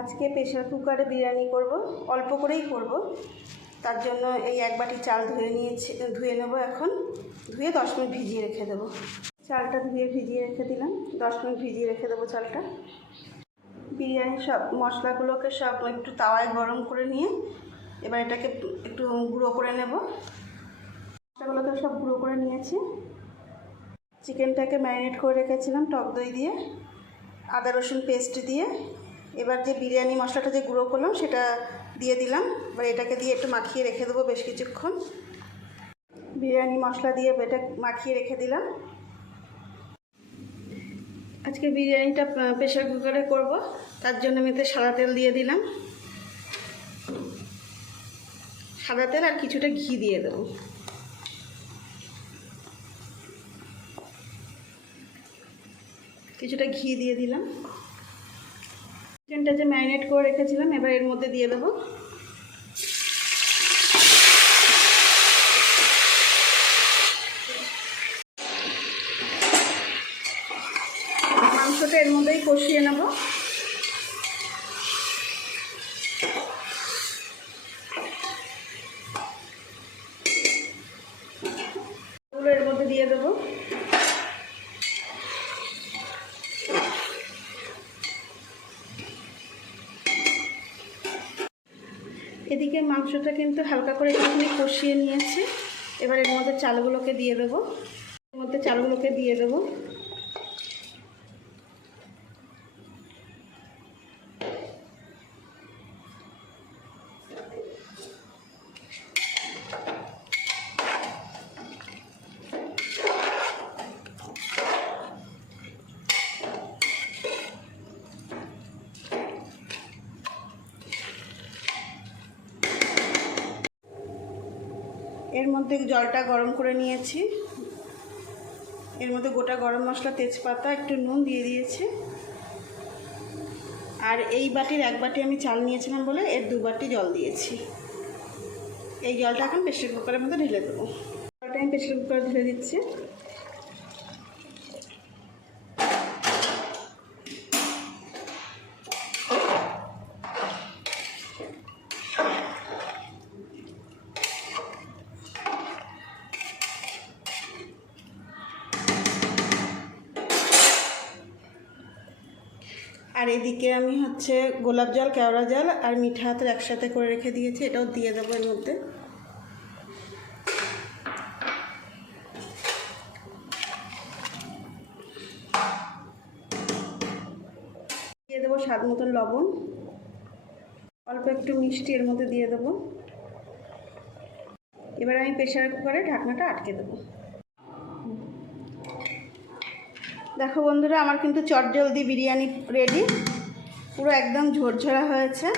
আজকে প্রেসার কুকারে বিরিয়ানি করব, অল্প করেই করব। তার জন্য এই এক বাটি চাল ধুয়ে নেব। এখন ধুয়ে 10 মিনিট ভিজিয়ে রেখে দেবো। চালটা ধুয়ে ভিজিয়ে রেখে দিলাম, 10 মিনিট ভিজিয়ে রেখে দেবো চালটা। বিরিয়ানির সব মশলাগুলোকে সব একটু তাওয়ায় গরম করে নিয়ে এবার এটাকে একটু গুঁড়ো করে নেব। মশলাগুলোকে সব গুঁড়ো করে নিয়েছি। চিকেনটাকে ম্যারিনেট করে রেখেছিলাম টক দই দিয়ে, আদা রসুন পেস্ট দিয়ে। এবার যে বিরিয়ানি মশলাটা যে গুঁড়ো করলাম সেটা দিয়ে দিলাম। এবার এটাকে দিয়ে একটু মাখিয়ে রেখে দেবো বেশ কিছুক্ষণ। বিরিয়ানি মশলা দিয়ে এটা মাখিয়ে রেখে দিলাম। আজকে বিরিয়ানিটা প্রেসার কুকারে করব, তার জন্য আমি এতে সাদা তেল দিয়ে দিলাম। সাদা তেল আর কিছুটা ঘি দিয়ে দেবো। কিছুটা ঘি দিয়ে দিলাম। চিকেনটা যে ম্যারিনেট করে রেখেছিলাম এবার এর মধ্যে দিয়ে দেবো। মাংসটা এর মধ্যেই কষিয়ে নেব। এর মধ্যে দিয়ে দেবো। এদিকে মাংসটা কিন্তু হালকা করে একটুখানি কষিয়ে নিয়েছি। এবার এর মধ্যে চালগুলোকে দিয়ে দেবো। এর মধ্যে চালগুলোকে দিয়ে দেবো। এর মধ্যে জলটা গরম করে নিয়েছি। এর মধ্যে গোটা গরম মশলা, তেজপাতা, একটু নুন দিয়ে দিয়েছি। আর এই বাটির এক বাটি আমি চাল নিয়েছিলাম বলে এর 2 বাটি জল দিয়েছি। এই জলটা এখন প্রেসার কুকারের মধ্যে ঢেলে দেবো। জলটা আমি প্রেসার কুকারে ঢেলে দিচ্ছি। আর এদিকে আমি গোলাপ জল, কেওড়া জল আর মিঠা হাতের একসাথে করে রেখে দিয়েছি, এটাও দিয়ে দেবো এর মধ্যে। দিয়ে দেবো স্বাদ মতন লবণ, অল্প একটু মিষ্টি এর মধ্যে দিয়ে দেবো। এবার আমি প্রেসার কুকারে ঢাকনাটা আটকে দেবো। দেখো বন্ধুরা, আমার কিন্তু চটজলদি বিরিয়ানি রেডি। পুরো একদম ঝরঝরা হয়েছে।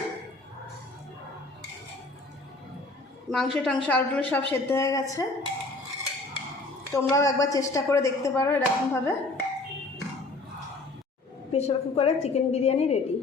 মাংস টাংস আলুগুলো সব সেদ্ধ হয়ে গেছে। তোমরাও একবার চেষ্টা করে দেখতে পারো এরকমভাবে। প্রেসার কুকারে চিকেন বিরিয়ানি রেডি।